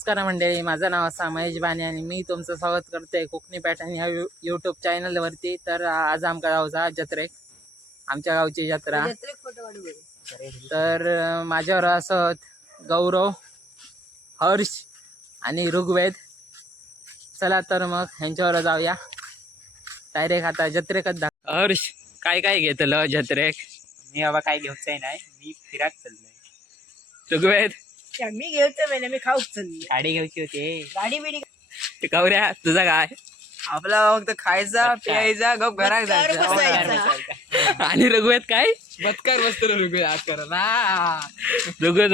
नमस्कार मंडळी माझं नाव असा महेश बाने आणि मी तुमचं स्वागत करतोय कोकणी पॅटर्न ह्या यू यूट्यूब चॅनलवरती तर आज आमच्या गावचा जत्रेक. आमच्या गावची जत्रा. तर अं, माझ्यावर असत गौरव हर्ष आणि ऋग्वेद. चला तर मग ह्यांच्यावर जाऊया. डायरेक्ट आता जत्रेकच दा हर्ष काय काय घेतलं जत्रेक? मी बाबा काय घेऊचंय नाही मी फिराक चाललोय. ऋग्वेद? मी घेऊच म्हणजे मी खाऊच गाडी घ्यायची होती. गाडी बिडी गौऱ्या तुझा काय? आपला फक्त खायचा प्यायचा गप घरात बसकार जायचं. बसायचा. आणि ऋग्वेद काय? बदकार बसतो आज करा ना.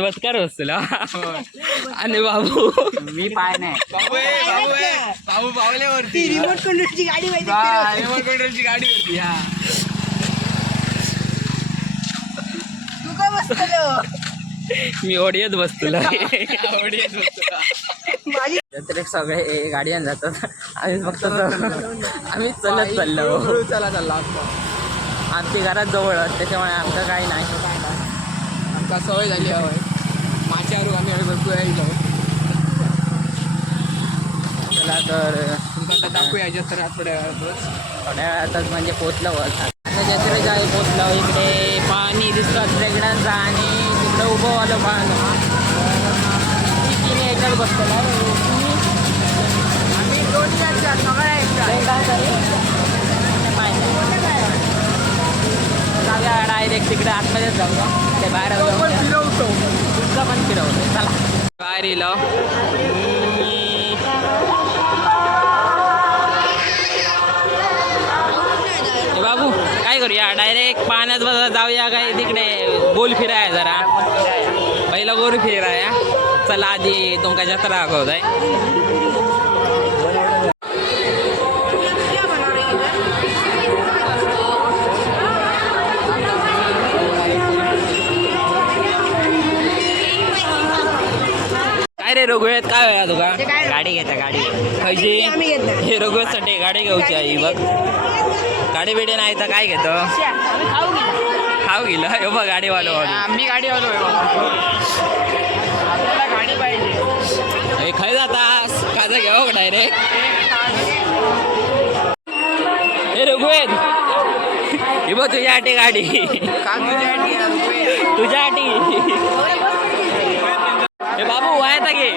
बसकार बसला आणि बाबू? मी पाय नाही. बाबू बाबू रिमोट कंट्रोलची गाडी remote controlची गाडी होती हा. तू का बसतलो मी ओढियत बसतलो बसतो. माझी जत्रेक सगळे गाड्यान जातात. आम्ही फक्त आम्ही चलत चाललो. चला चला आमची घरात जवळ त्याच्यामुळे आमचं काही नाही. आमका सवय झाली हवय माच्यावर आम्ही भरपूर यायलो चला तर तुमका दाखवूया जत्रा थोड्या वेळातच थोड्या वेळातच म्हणजे पोचलं. होत आता जत्रेच्या आई पोचलो इकडे. पाणी दिसतं प्रेग्नन्स आणि तिकडे उभं आलं पाहणं तिने याच्यात बसलेला आम्ही दोन डायरेक्ट तिकडे आतमध्येच जाऊया. ते बाहेर फिरवतो पण फिरवतो चला. बाहेर येलो करूया. डायरेक्ट पाण्यात बस जाऊया काय तिकडे. गोल फिराय जरा. पहिला गोल फिराया. चला आधी तुमका जत्रा दाखवत आहे काय रे रघुवेत काय होया तुका? गाडी घेता गाडी खयची. हे रघुवेतसाठी गाडी घेऊची आई बघ. गाडी बिडी नाही तर काय घेतो? खाऊ गेलो. हे बघ गाडी वालो आम्ही गाडी आलोय आपल्याला गाडी पाहिजे. हे खय जातास काचा घेऊ डायरेक्ट. हे रघुवेत हे बघ तुझ्या आटी गाडी. तुझ्या आटी हे बाबू आहे आता घे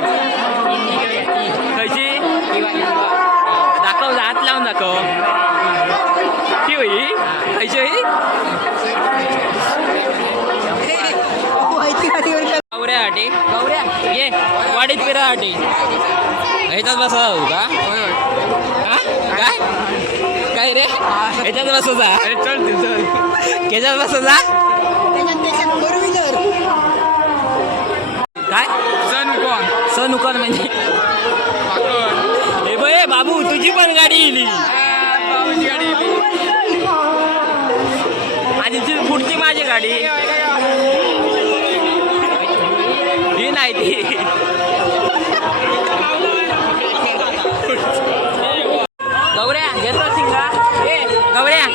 कशी दाखव हात लावून दाखव. गाडीवर का- गौऱ्या आटी गौऱ्या ये वाडीत फिरा आटी ह्याच्यात बसा का हा? काय काय रे ह्याच्यात बसा जा अरे चल तू चल ह्याच्यात बसा जा काय सण कोण सण उकल म्हणजे हे बाबू तुझी पण गाडी इली बाबूची गाडी आणि ती पुढची माझी गाडी. ही नाही ती. गवऱ्या घेतो शिंगा. ए गवऱ्या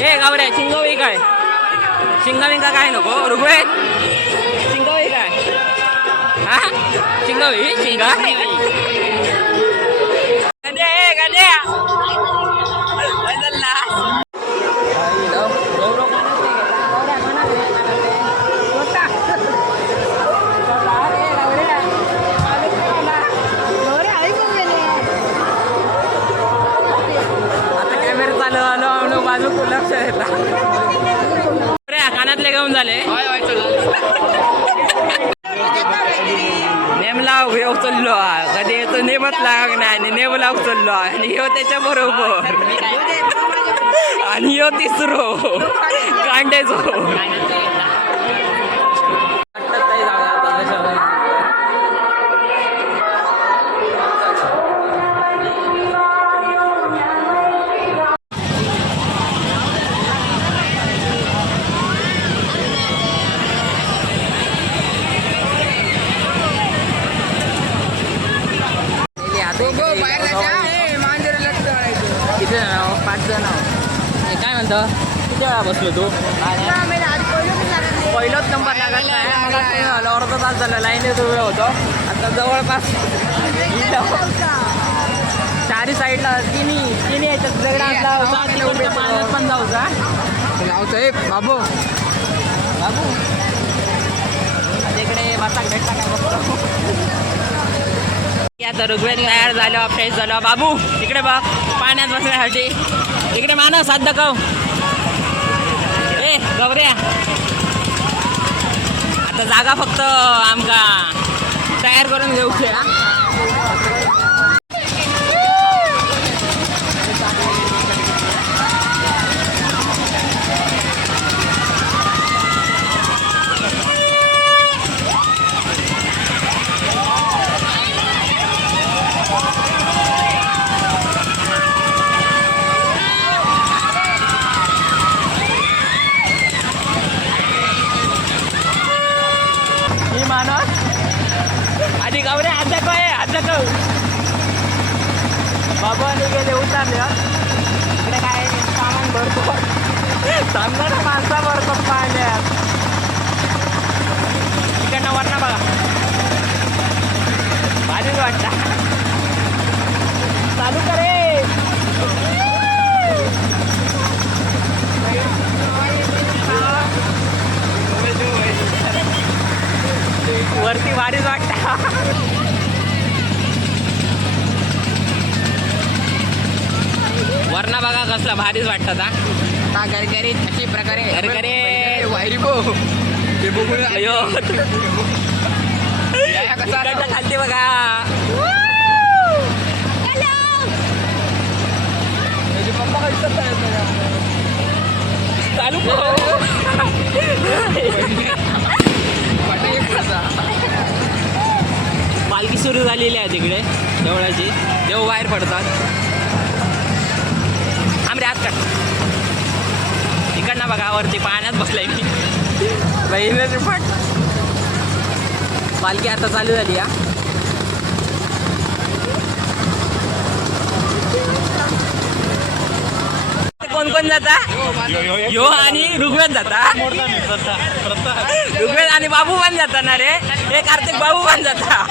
ए गौऱ्या शिंग काय शिंगा विंगा काय नको? ऋग्वेद शिंगवी काय हा? शिंगवी? शिंगा गड्या ए गड्या घेऊन झाले. नेमला घेऊ चाललो कधी येतो नेमत लाग नाही. आणि नेम लाग चाललो आणि ह्यो त्याच्या बरोबर. आणि ह्यो तिसरो. कांडेचो वेळा बसलो तू. पहिलाच नंबर मला झालं, अर्धा तास झाला लाईनीत उभे होतो. आता जवळपास चारी साईडला तिन्ही तिन्ही याच्यात दगड तिकडच्या पाण्यात पण जाऊचा. नावचं एक बाबू. बाबू. तिकडे बसा भेटला काय आता ऋग्वेद तयार झालो फ्रेश झालो. बाबू इकडे बघ पाण्यात बसण्यासाठी. इकडे मानव साथ दाखव. ए गवऱ्या आता जागा फक्त आमका तयार करून घेऊ खेळा ही मानव आधी आहे हात दाखव बाबाने गेले उतरले इकडे काय सामान भरतो सांगणार माणसा भरतो पाण्यात इकडनं वरणा बघा. भारीच वाटतं. चालू करे वरती भारीच वाटतं. वरना बघा कसला भारीच वाटतं आता. गरगरीत अशी प्रकारे. गरगरीत. वायरी बो ते बघून अयो. या कसा खालती बघा. चालू करू. पालखी सुरू झालेली आहे तिकडे देवळाची. देव बाहेर पडतात. आमरे हात काढ बघा वरती पाण्यात बसलाय मी. बहिणीची फट. पालखी आता चालू झाली या कोण कोण जाता? यो आणि ऋग्वेद जाता. ऋग्वेद आणि बाबू पण जाता ना रे? हे कार्तिक बाबू पण जाता.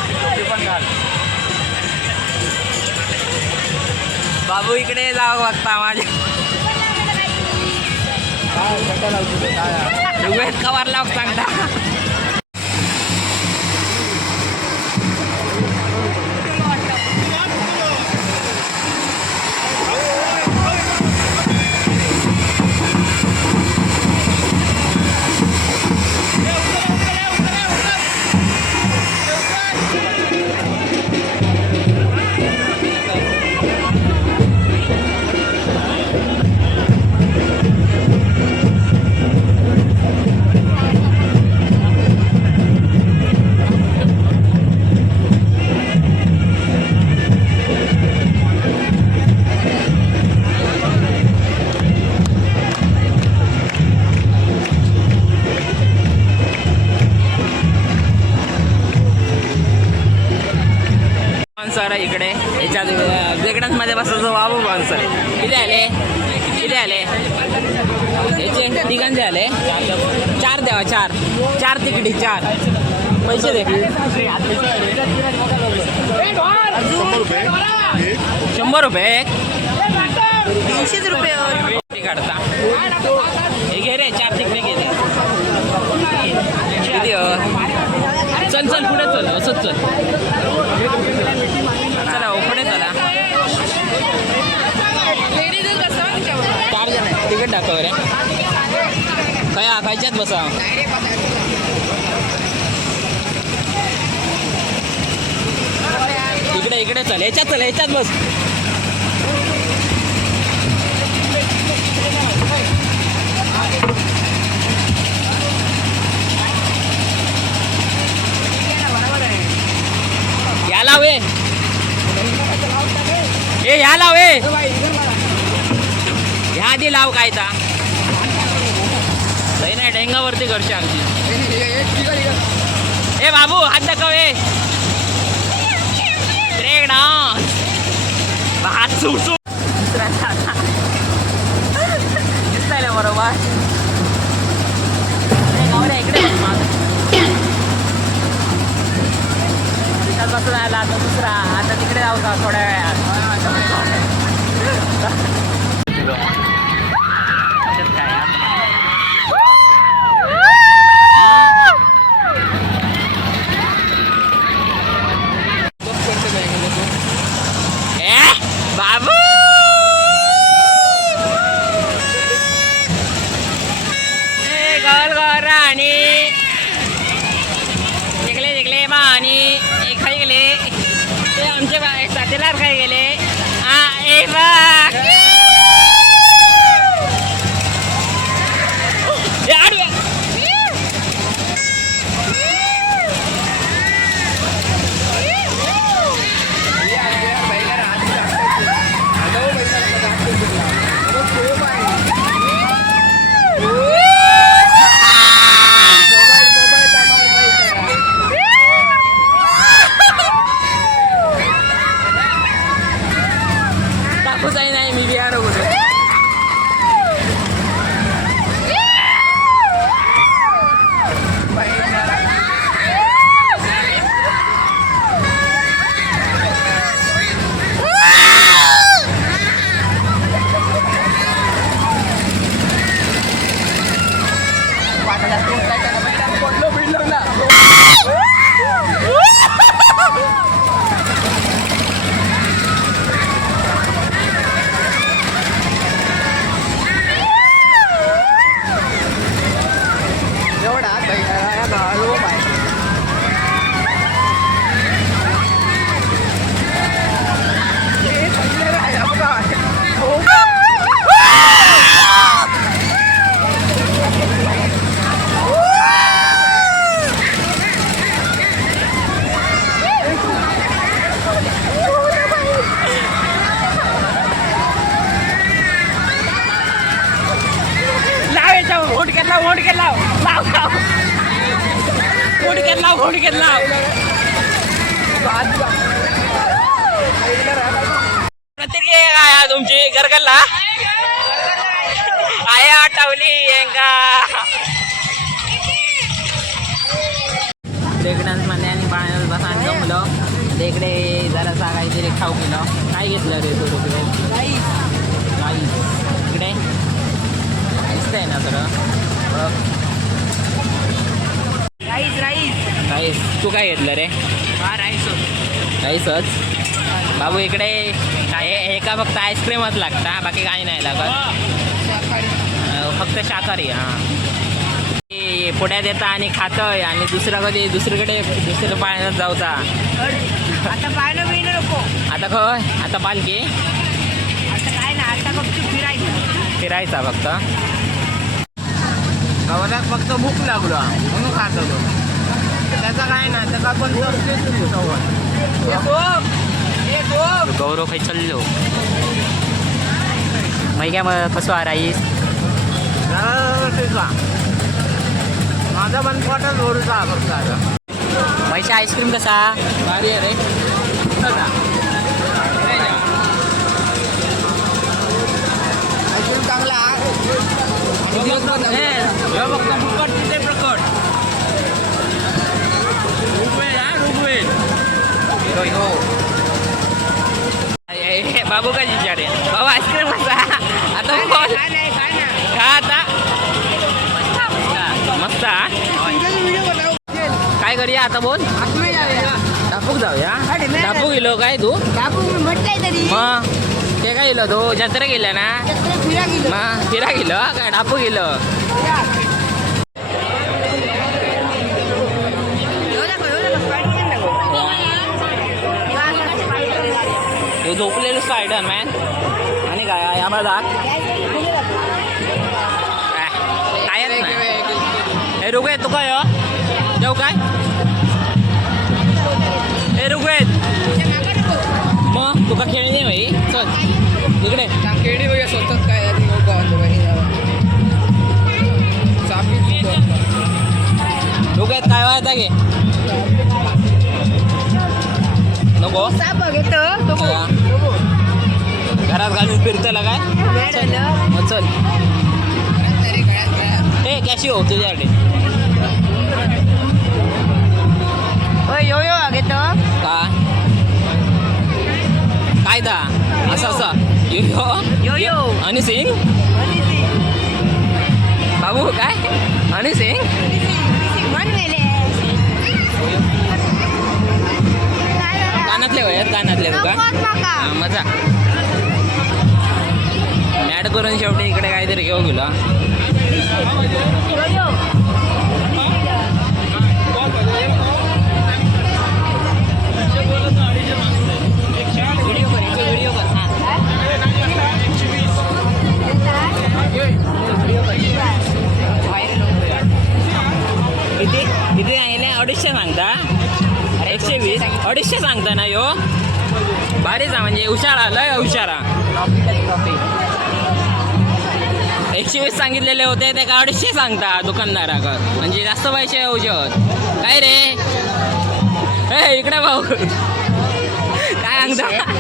बाबू इकडे जावं बघता माझे ऋग्वेद कवर लाव सांगता. तिकडी चार. पैसे दे. शंभर रुपये तीनशेच रुपये काढता. हे घे रे चार तिकडे घे. किती हो? चल चल पुढे चल असंच चल. चला हो पुढे चला चार जण तिकीट दाखव रे खया खायच्यात बसा. इकडे इकडे चल याच्यात चल याच्यात बस. या लाव ए ए या लाव ए ह्या आधी लाव काय या ढेंगावरती घरची आमची ए बाबू हात दाखव ए. हात सुटू दुसरा दिसताय ना बरोबर इकडे आता दुसरा. आता तिकडे जाऊ का थोड्या वेळात. घेतला होट घेतला प्रतिक्रिया काय आहे तुमची गरगल्ला. काय आठवली येंगा. ब्रेकडान्समध्ये आणि पाण्यात बसान जमलं. इकडे जरासा काहीतरी खाऊ गेलं काय घेतलं रे तू इकडे नाही इकडे? दिसतंय ना सगळं. Rice rice. राईस. तू काय घेतलं रे? राईस राईसच बाबू इकडे काय हे का फक्त आईस्क्रीमच लागता बाकी काही नाही लागत. फक्त शाकाहारी हां. ते पुण्यात येतं आणि खातंय आणि दुसरं कधी दुसरीकडे दुसरं पाण्यात जाऊचा. आता पाहिलं बिहिलं नको. आता खय आता पालखी आता काय ना आता फक्त फिरायचं. फिरायचा फक्त. गवऱ्यात फक्त भूक लागलो म्हणून खात होतो त्याचा काय ना त्याचा पण गौरव खाई चाललो. मै काय मग कसं आ राईस माझा पण पोटच भरूचा फक्त आता. पैसा आईस्क्रीम कसा? भारी आहे रे. बाबू का विचारे बाबू आईस्क्रीम कसा आता खा आता. मस्त? काय करूया आता बोल? डापूक जाऊया. डापूक गेलो काय तू? मग? ते काय गेलो तू? जत्रा गेल्या ना? गेलो. मग फिरा गेलो काय डापू गेलो झोपलेलं स्पायडर मॅन आणि काय या दात काय हे रुगे तू काय जाऊ काय? हे रुगे मग तुका खेळणी भाई चल. इकडे. खेळली वगैरे स्वतःच काय आहे, काय व्हायचा घे? नको साप घेतो तो हा. घरात घालून फिरतला काय मग चल तरी गळ्यात गळ्यात. हे कॅशी हो तुझ्याकडे यो यो घेतो का काय दा असं असं यो यो यो. आणि सिंग बाबू काय आणि सिंग कानातले वयात कानातले तुका हा, मजा. मॅड करून शेवटी इकडे काहीतरी घेऊ गेलो. सांगता ना यो. आहे म्हणजे हुशारा लय हुशारा एकशे वीस सांगितलेले होते ते का अडीचशे सांगता दुकानदाराक म्हणजे जास्त पैसे येऊ शकत. काय रे? इकडे भाऊ काय सांगता?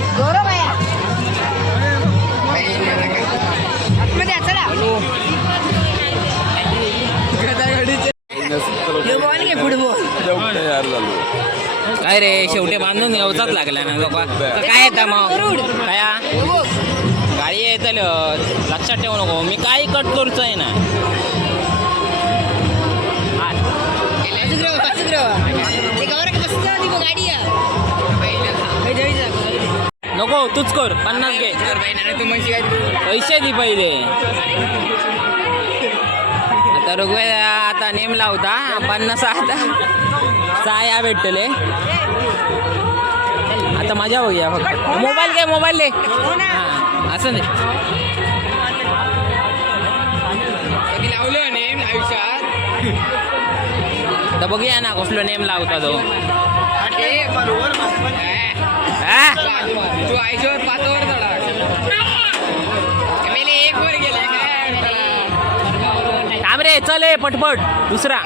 भूकच लागला ना लोक काय येतं मग? काय गाडी येतल लक्षात ठेवू नको. मी काही कट करूचंय ना. हा. नको तूच कर. पन्नास घे. काय पैसे दे पहिले. आता ऋग्वेद आता नेम लावता. पन्नास आता. सहा भेटले आता मजा बघूया फक्त. मोबाईल घे मोबाईल हा असं दे कधी लावलं नेम आयुष्यात. आता बघूया ना कसलो नेम लावता तो. हा? तू आयुष्यावर पाच वर चढा. एक वर गेले थांब रे चल ए पटपट. दुसरा.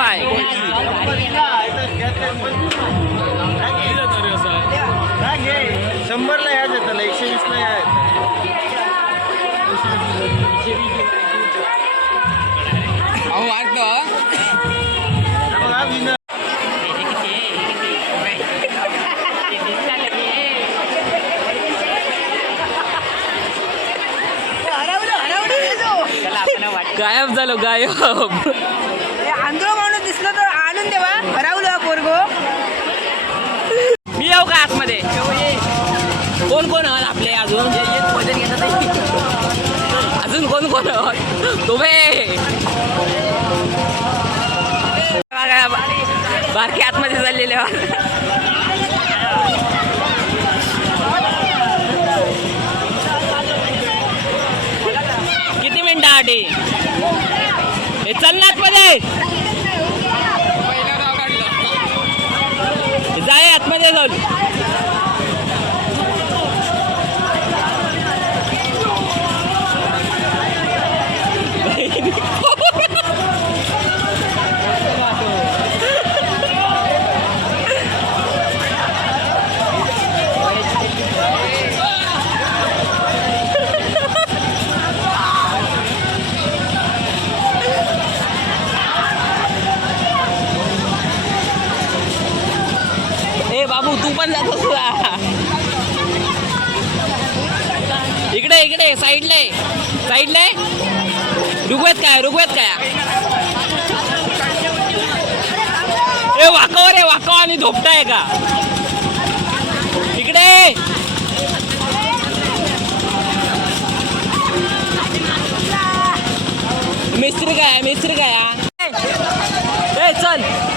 बाय. शंभरला याच येतं एकशे वीसला याच गायब झालो गायब आंधळो माणूस दिसला तर राहुल पोरगो. मी येऊ का आतमध्ये? कोण कोण आहात आपले अजून? अजून कोण कोण आहात? तुम्ही बारके आतमध्ये चाललेले किती मिनिटं आधी हे चल ना आतमध्ये पहिला नाव काढलं जाय आतमध्ये तू पण का इकडे इकडे, साईडला आहे. साईडला आहे. रुगवेत काय वाकावर आहे वाकाव आणि धोपटाय का? इकडे. मिस्त्री काय मिस्त्री काय? ए, चल.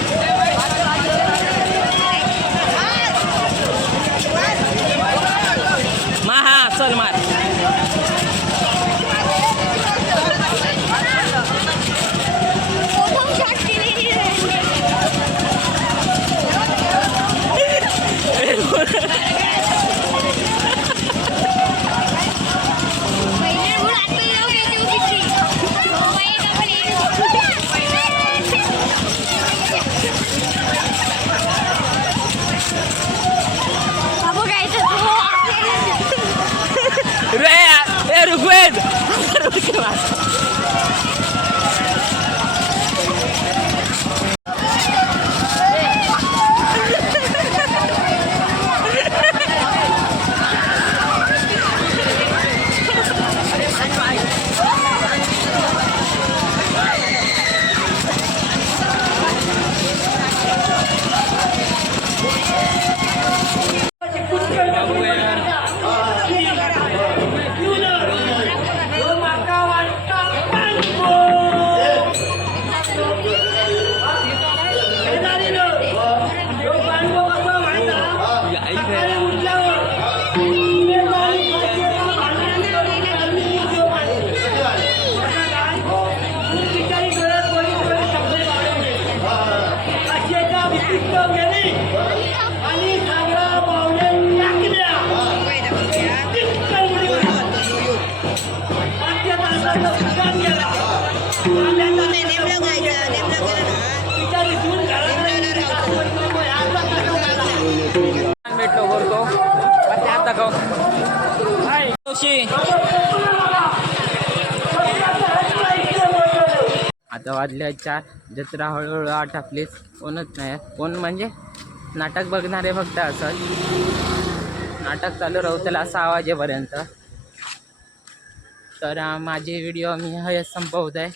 आता जोशी आता वाजले आहेत चार जत्रा हळूहळू आठ आपलीच कोणच नाही. कोण म्हणजे? नाटक बघणारे फक्त असत नाटक चालू राहू त्याला सहा वाजेपर्यंत. तर माझी व्हिडिओ मी हे संपवत आहे.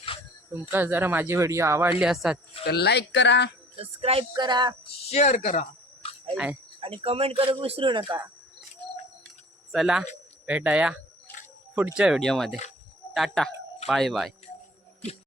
तुमका जर माझी व्हिडिओ आवडली असतात तर लाईक करा. सबस्क्राईब करा. शेअर करा. आणि आणि कमेंट करू विसरू नका. चला. भेटाया पुढच्या व्हिडिओमध्ये टाटा. Bye bye